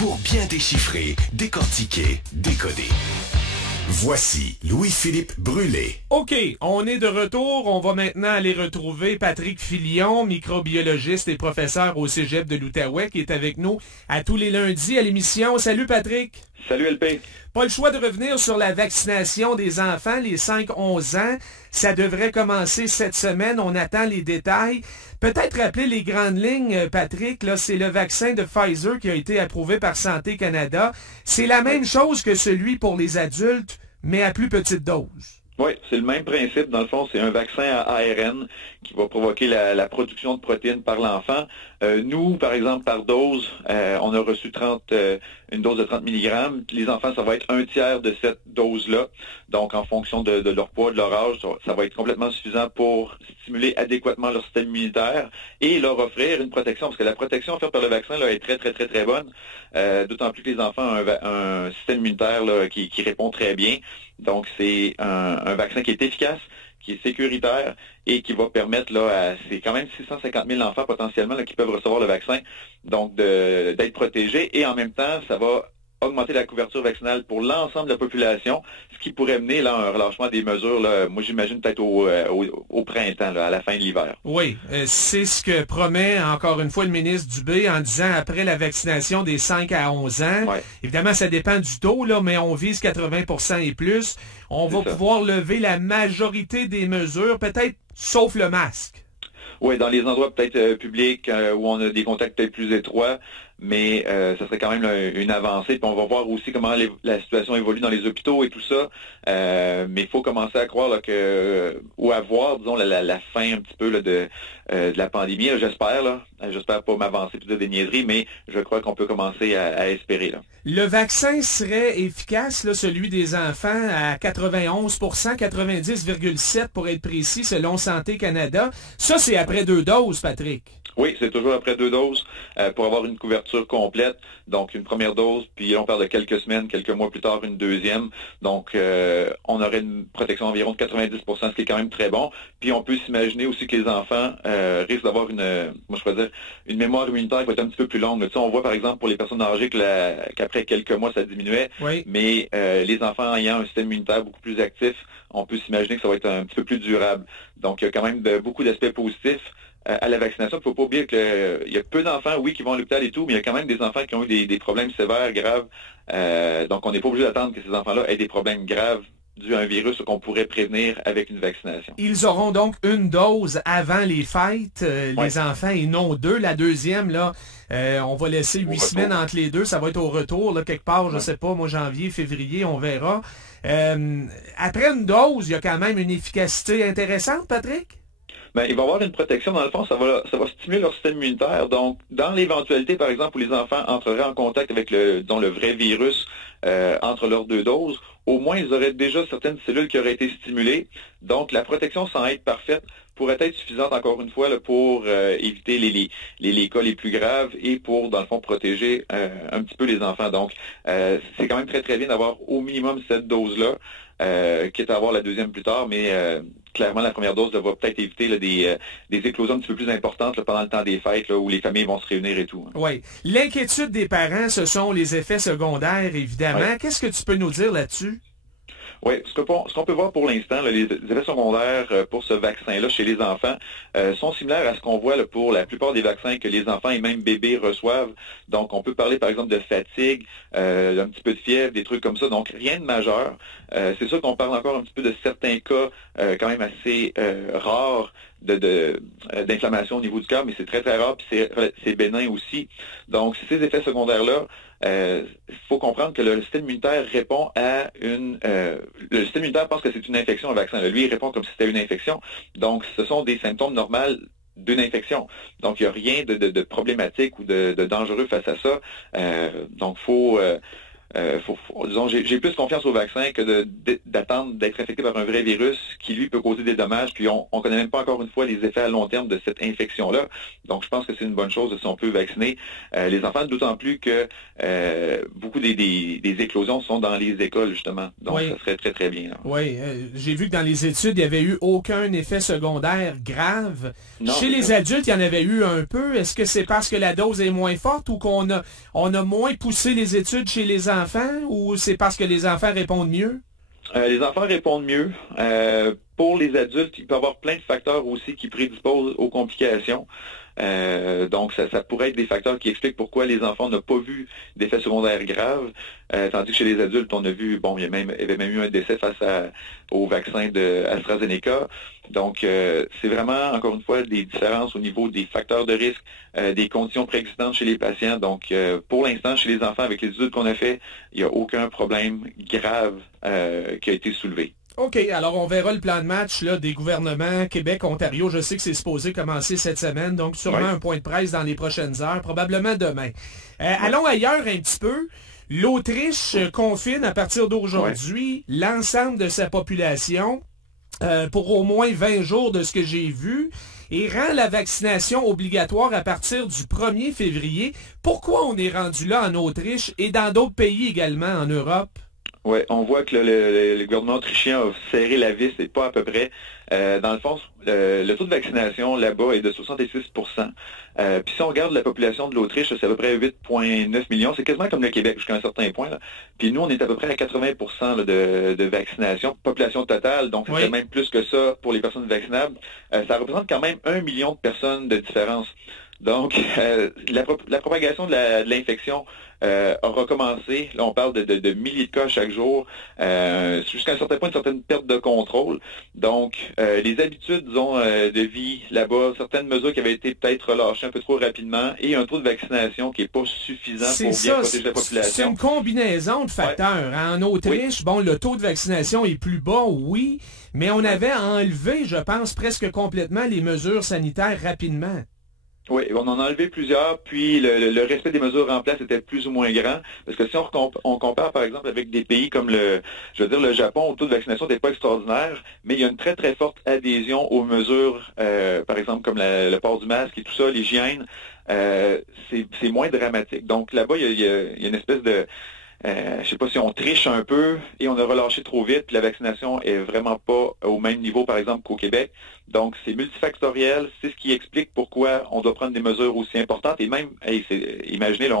pour bien déchiffrer, décortiquer, décoder. Voici Louis-Philippe Brûlé. OK, on est de retour. On va maintenant aller retrouver Patrick Filion, microbiologiste et professeur au Cégep de l'Outaouais, qui est avec nous à tous les lundis à l'émission. Salut Patrick. Salut LP. Pas le choix de revenir sur la vaccination des enfants, les 5-11 ans. Ça devrait commencer cette semaine. On attend les détails. Peut-être rappeler les grandes lignes, Patrick. Là, c'est le vaccin de Pfizer qui a été approuvé par Santé Canada. C'est la même chose que celui pour les adultes, mais à plus petite dose. Oui, c'est le même principe. Dans le fond, c'est un vaccin à ARN qui va provoquer la production de protéines par l'enfant. Nous, par exemple, par dose, on a reçu une dose de 30 mg. Les enfants, ça va être un tiers de cette dose-là. Donc, en fonction de leur poids, de leur âge, ça va être complètement suffisant pour stimuler adéquatement leur système immunitaire et leur offrir une protection. Parce que la protection offerte par le vaccin là, est très, très, très, très bonne. D'autant plus que les enfants ont un système immunitaire là, qui répond très bien. Donc, c'est un vaccin qui est efficace, qui est sécuritaire et qui va permettre, là, c'est quand même 650 000 enfants potentiellement là, qui peuvent recevoir le vaccin, donc d'être protégés. Et en même temps, ça va augmenter la couverture vaccinale pour l'ensemble de la population, ce qui pourrait mener là, à un relâchement des mesures, là, moi j'imagine peut-être au printemps, là, à la fin de l'hiver. Oui, c'est ce que promet encore une fois le ministre Dubé en disant après la vaccination des 5 à 11 ans. Ouais. Évidemment, ça dépend du taux, là, mais on vise 80% et plus. On va pouvoir lever la majorité des mesures, peut-être sauf le masque. Oui, dans les endroits peut-être publics où on a des contacts peut-être plus étroits, mais ça serait quand même une avancée. Puis on va voir aussi comment la situation évolue dans les hôpitaux et tout ça. Mais il faut commencer à croire là, ou à voir, disons, la fin un petit peu là, de la pandémie. J'espère, là. J'espère pas m'avancer pour dire des niaiseries, mais je crois qu'on peut commencer à espérer. Là. Le vaccin serait efficace, là, celui des enfants, à 91%, 90,7% pour être précis, selon Santé Canada. Ça, c'est après 2 doses, Patrick. Oui, c'est toujours après 2 doses pour avoir une couverture complète. Donc, une première dose, puis on parle de quelques semaines, quelques mois plus tard, une deuxième. Donc, on aurait une protection environ de 90%, ce qui est quand même très bon. Puis, on peut s'imaginer aussi que les enfants risquent d'avoir une mémoire immunitaire qui va être un petit peu plus longue. Tu sais, on voit, par exemple, pour les personnes âgées qu'après quelques mois, ça diminuait. Oui. Mais les enfants ayant un système immunitaire beaucoup plus actif, on peut s'imaginer que ça va être un petit peu plus durable. Donc, il y a quand même beaucoup d'aspects positifs à la vaccination. Il ne faut pas oublier qu'il y a peu d'enfants, oui, qui vont à l'hôpital et tout, mais il y a quand même des enfants qui ont eu des problèmes sévères, graves. Donc, on n'est pas obligé d'attendre que ces enfants-là aient des problèmes graves dû à un virus qu'on pourrait prévenir avec une vaccination. Ils auront donc une dose avant les fêtes, les enfants, et non 2. La deuxième, là, on va laisser 8 semaines entre les deux. Ça va être au retour, là, quelque part, je sais pas, moi, janvier, février, on verra. Après une dose, il y a quand même une efficacité intéressante, Patrick? Ben, il va y avoir une protection, dans le fond, ça va stimuler leur système immunitaire. Donc, dans l'éventualité, par exemple, où les enfants entreraient en contact avec le vrai virus entre leurs 2 doses, au moins, ils auraient déjà certaines cellules qui auraient été stimulées. Donc, la protection, sans être parfaite, pourrait être suffisante, encore une fois, là, pour éviter les cas les plus graves et pour, dans le fond, protéger un petit peu les enfants. Donc, c'est quand même très, très bien d'avoir au minimum cette dose-là, quitte à avoir la deuxième plus tard, mais clairement, la première dose là, va peut-être éviter là, des éclosions un petit peu plus importantes là, pendant le temps des fêtes, là, où les familles vont se réunir et tout. Hein. Oui. L'inquiétude des parents, ce sont les effets secondaires, évidemment. Oui. Qu'est-ce que tu peux nous dire là-dessus? Oui, ce qu'on peut voir pour l'instant, les effets secondaires pour ce vaccin-là chez les enfants sont similaires à ce qu'on voit là, pour la plupart des vaccins que les enfants et même bébés reçoivent. Donc, on peut parler par exemple de fatigue, un petit peu de fièvre, des trucs comme ça. Donc, rien de majeur. C'est sûr qu'on parle encore un petit peu de certains cas quand même assez rares d'inflammation au niveau du cœur, mais c'est très, très rare, puis c'est bénin aussi. Donc, ces effets secondaires-là, il faut comprendre que le système immunitaire répond à le système immunitaire pense que c'est une infection, un vaccin. Lui, il répond comme si c'était une infection. Donc, ce sont des symptômes normaux d'une infection. Donc, il n'y a rien de problématique ou de dangereux face à ça. Donc, faut disons, j'ai plus confiance au vaccin que d'attendre d'être infecté par un vrai virus qui, lui, peut causer des dommages. Puis on connaît même pas encore une fois les effets à long terme de cette infection-là. Donc, je pense que c'est une bonne chose si on peut vacciner les enfants, d'autant plus que beaucoup des éclosions sont dans les écoles, justement. Donc, ça serait très, très bien. Là. Oui, j'ai vu que dans les études, il n'y avait eu aucun effet secondaire grave. Non, chez les adultes, il y en avait eu un peu. Est-ce que c'est parce que la dose est moins forte ou qu'on a moins poussé les études chez les enfants ou c'est parce que les enfants répondent mieux? Les enfants répondent mieux. Pour les adultes, il peut y avoir plein de facteurs aussi qui prédisposent aux complications. Donc, ça pourrait être des facteurs qui expliquent pourquoi les enfants n'ont pas vu d'effets secondaires graves, tandis que chez les adultes, on a vu, bon, il y avait même eu un décès face au vaccin de AstraZeneca. Donc, c'est vraiment, encore une fois, des différences au niveau des facteurs de risque, des conditions préexistantes chez les patients. Donc, pour l'instant, chez les enfants, avec les études qu'on a fait, il n'y a aucun problème grave qui a été soulevé. OK, alors on verra le plan de match là, des gouvernements Québec, Ontario. Je sais que c'est supposé commencer cette semaine, donc sûrement un point de presse dans les prochaines heures, probablement demain. Allons ailleurs un petit peu. L'Autriche confine à partir d'aujourd'hui l'ensemble de sa population pour au moins 20 jours de ce que j'ai vu et rend la vaccination obligatoire à partir du 1er février. Pourquoi on est rendu là en Autriche et dans d'autres pays également en Europe? Oui, on voit que le gouvernement autrichien a serré la vis et pas à peu près. Dans le fond, le taux de vaccination là-bas est de 66 Puis si on regarde la population de l'Autriche, c'est à peu près 8,9 millions. C'est quasiment comme le Québec jusqu'à un certain point. Là. Puis nous, on est à peu près à 80 là, de vaccination, population totale. Donc, c'est même plus que ça pour les personnes vaccinables. Ça représente quand même 1 million de personnes de différence. Donc, la propagation de l'infection a recommencé. Là, on parle de milliers de cas chaque jour, jusqu'à un certain point, une certaine perte de contrôle. Donc, les habitudes, disons, de vie là-bas, certaines mesures qui avaient été peut-être relâchées un peu trop rapidement et un taux de vaccination qui n'est pas suffisant pour bien protéger la population. C'est une combinaison de facteurs. En Autriche, bon, le taux de vaccination est plus bas, oui, mais on avait enlevé, je pense, presque complètement les mesures sanitaires rapidement. Oui, on en a enlevé plusieurs, puis le respect des mesures en place était plus ou moins grand. Parce que si on compare, par exemple, avec des pays comme le Japon, où le taux de vaccination n'était pas extraordinaire, mais il y a une très, très forte adhésion aux mesures, par exemple, comme le port du masque et tout ça, l'hygiène, c'est moins dramatique. Donc là-bas, il y a une espèce de... je sais pas si on triche un peu et on a relâché trop vite, puis la vaccination est vraiment pas au même niveau, par exemple, qu'au Québec. Donc, c'est multifactoriel, c'est ce qui explique pourquoi on doit prendre des mesures aussi importantes. Et même, imaginez, là,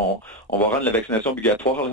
on va rendre la vaccination obligatoire. Là,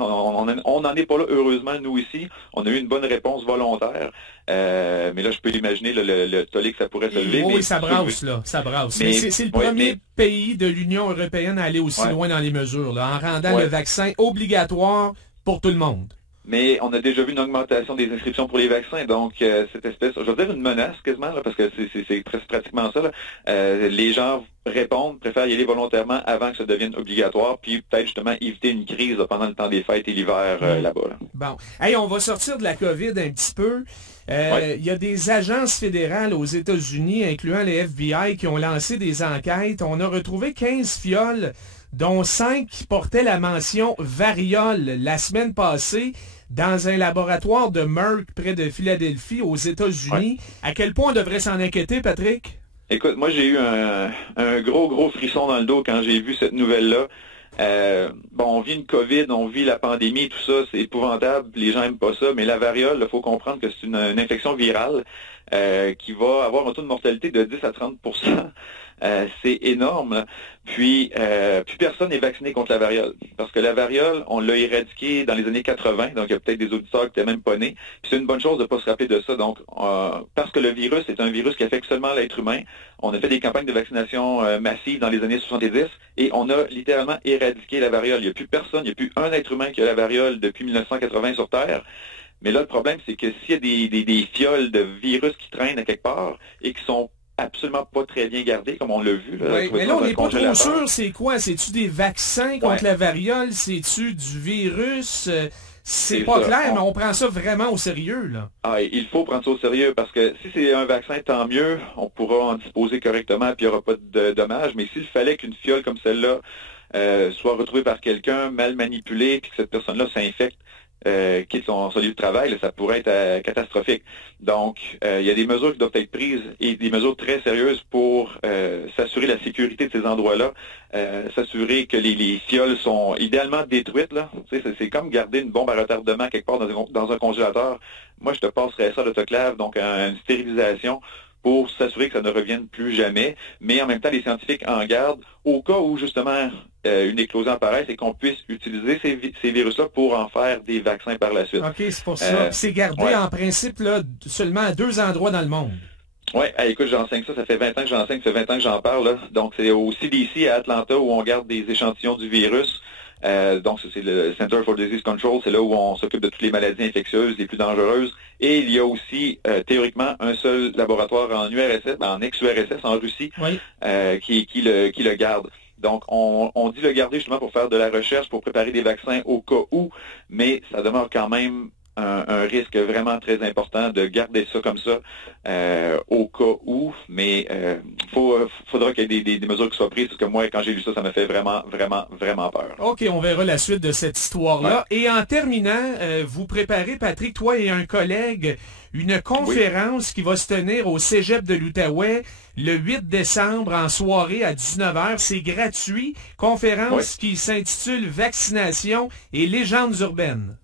on n'en est pas là, heureusement, nous ici. On a eu une bonne réponse volontaire. Mais là, je peux imaginer le tollé que ça pourrait se lever. Oui, ça brasse, là. Ça brasse. Mais c'est le premier pays de l'Union européenne à aller aussi loin dans les mesures, là, en rendant le vaccin obligatoire pour tout le monde. Mais on a déjà vu une augmentation des inscriptions pour les vaccins, donc cette espèce, je veux dire une menace quasiment, là, parce que c'est pratiquement ça. Là. Les gens répondent, préfèrent y aller volontairement avant que ça devienne obligatoire, puis peut-être justement éviter une crise là, pendant le temps des fêtes et l'hiver là-bas. Là. Bon, hey, on va sortir de la COVID un petit peu. Il y a des agences fédérales aux États-Unis, incluant les FBI, qui ont lancé des enquêtes. On a retrouvé 15 fioles, dont 5 qui portaient la mention variole la semaine passée dans un laboratoire de Merck près de Philadelphie aux États-Unis. À quel point on devrait s'en inquiéter, Patrick? Écoute, moi j'ai eu un gros frisson dans le dos quand j'ai vu cette nouvelle-là. Bon, on vit une COVID, on vit la pandémie, tout ça, c'est épouvantable, les gens aiment pas ça, mais la variole, il faut comprendre que c'est une infection virale qui va avoir un taux de mortalité de 10 à 30%. C'est énorme. Puis personne n'est vacciné contre la variole. Parce que la variole, on l'a éradiquée dans les années 80, donc il y a peut-être des auditeurs qui n'étaient même pas nés. Puis c'est une bonne chose de ne pas se rappeler de ça. Donc, parce que le virus est un virus qui affecte seulement l'être humain, on a fait des campagnes de vaccination massives dans les années 70 et on a littéralement éradiqué la variole. Il n'y a plus personne, il n'y a plus un être humain qui a la variole depuis 1980 sur Terre. Mais là, le problème, c'est que s'il y a des fioles de virus qui traînent à quelque part et qui sont absolument pas très bien gardé, comme on l'a vu. Là, oui, mais là, on n'est pas trop sûr. C'est quoi? C'est-tu des vaccins contre la variole? C'est-tu du virus? C'est pas clair, mais on prend ça vraiment au sérieux, là. Ah, il faut prendre ça au sérieux, parce que si c'est un vaccin, tant mieux, on pourra en disposer correctement, puis il n'y aura pas de dommages. Mais s'il fallait qu'une fiole comme celle-là soit retrouvée par quelqu'un, mal manipulée, puis que cette personne-là s'infecte, quitte son lieu de travail, là, ça pourrait être catastrophique. Donc, il y a des mesures qui doivent être prises et des mesures très sérieuses pour s'assurer la sécurité de ces endroits-là, s'assurer que les fioles sont idéalement détruites. Là. Tu sais, c'est comme garder une bombe à retardement quelque part dans un congélateur. Moi, je te passerais ça à l'autoclave, donc à une stérilisation, pour s'assurer que ça ne revienne plus jamais. Mais en même temps, les scientifiques en gardent au cas où, justement, une éclosion apparaisse et qu'on puisse utiliser ces virus-là pour en faire des vaccins par la suite. OK, c'est pour ça. C'est gardé en principe là, seulement à 2 endroits dans le monde. Oui, écoute, j'enseigne ça fait 20 ans que j'enseigne, ça fait 20 ans que j'en parle. Là. Donc, c'est au CDC à Atlanta où on garde des échantillons du virus. Donc, c'est le Center for Disease Control, c'est là où on s'occupe de toutes les maladies infectieuses les plus dangereuses. Et il y a aussi, théoriquement, un seul laboratoire en URSS, en ex-URSS, en Russie, qui le garde. Donc, on dit le garder justement pour faire de la recherche, pour préparer des vaccins au cas où, mais ça demeure quand même un risque vraiment très important de garder ça comme ça au cas où, mais faudra qu'il y ait des mesures qui soient prises, parce que moi, quand j'ai lu ça, ça m'a fait vraiment, vraiment, vraiment peur. OK, on verra la suite de cette histoire-là. Ouais. Et en terminant, vous préparez, Patrick, toi et un collègue, une conférence qui va se tenir au Cégep de l'Outaouais le 8 décembre en soirée à 19h. C'est gratuit. Conférence qui s'intitule « Vaccination et légendes urbaines ».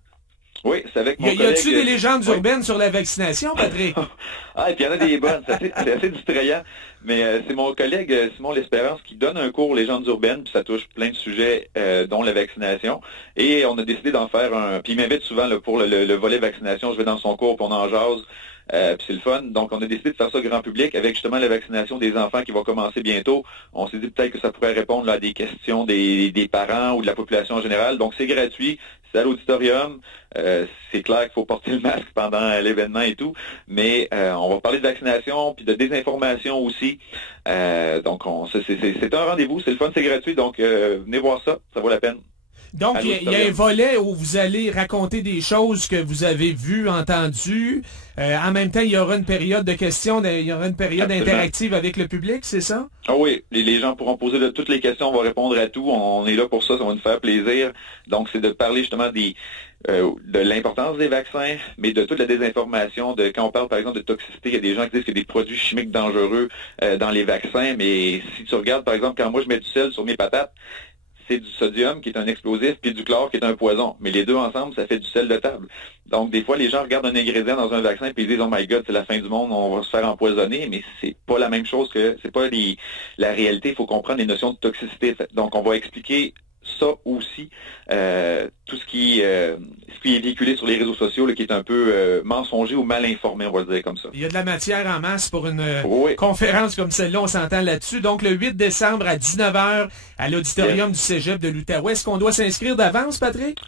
Oui, c'est avec mon collègue. Y a-t-il des légendes urbaines sur la vaccination, Patrick? Et puis il y en a des bonnes, c'est assez distrayant. Mais c'est mon collègue Simon L'Espérance qui donne un cours légendes urbaines, puis ça touche plein de sujets, dont la vaccination. Et on a décidé d'en faire un. Puis il m'invite souvent là, pour le volet vaccination, je vais dans son cours, puis on en jase. Puis c'est le fun. Donc, on a décidé de faire ça grand public avec justement la vaccination des enfants qui va commencer bientôt. On s'est dit peut-être que ça pourrait répondre là, à des questions des parents ou de la population en général. Donc, c'est gratuit. C'est à l'auditorium. C'est clair qu'il faut porter le masque pendant l'événement et tout. Mais on va parler de vaccination puis de désinformation aussi. Donc, c'est un rendez-vous. C'est le fun, c'est gratuit. Donc, venez voir ça. Ça vaut la peine. Donc, il y a un volet où vous allez raconter des choses que vous avez vues, entendues. En même temps, il y aura une période de questions, il y aura une période interactive avec le public, c'est ça? Ah oui, les gens pourront poser toutes les questions, on va répondre à tout. On est là pour ça, ça va nous faire plaisir. Donc, c'est de parler justement de l'importance des vaccins, mais de toute la désinformation. Quand on parle, par exemple, de toxicité, il y a des gens qui disent qu'il y a des produits chimiques dangereux dans les vaccins. Mais si tu regardes, par exemple, quand moi je mets du sel sur mes patates, c'est du sodium qui est un explosif, puis du chlore qui est un poison. Mais les deux ensemble, ça fait du sel de table. Donc, des fois, les gens regardent un ingrédient dans un vaccin puis ils disent « Oh my God, c'est la fin du monde, on va se faire empoisonner », mais c'est pas la même chose c'est pas la réalité. Il faut comprendre les notions de toxicité. Donc, on va expliquer ça aussi, tout ce qui est véhiculé sur les réseaux sociaux, là, qui est un peu mensonger ou mal informé, on va le dire comme ça. Il y a de la matière en masse pour une conférence comme celle-là, on s'entend là-dessus. Donc, le 8 décembre à 19h à l'auditorium du Cégep de l'Outaouais. Est-ce qu'on doit s'inscrire d'avance, Patrick?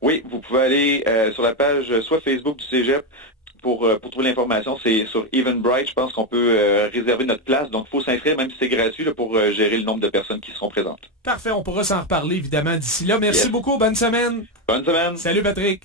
Oui, vous pouvez aller sur la page soit Facebook du Cégep, pour trouver l'information, c'est sur Eventbrite. Je pense qu'on peut réserver notre place. Donc, il faut s'inscrire, même si c'est gratuit, là, pour gérer le nombre de personnes qui seront présentes. Parfait. On pourra s'en reparler, évidemment, d'ici là. Merci beaucoup. Bonne semaine. Bonne semaine. Salut, Patrick.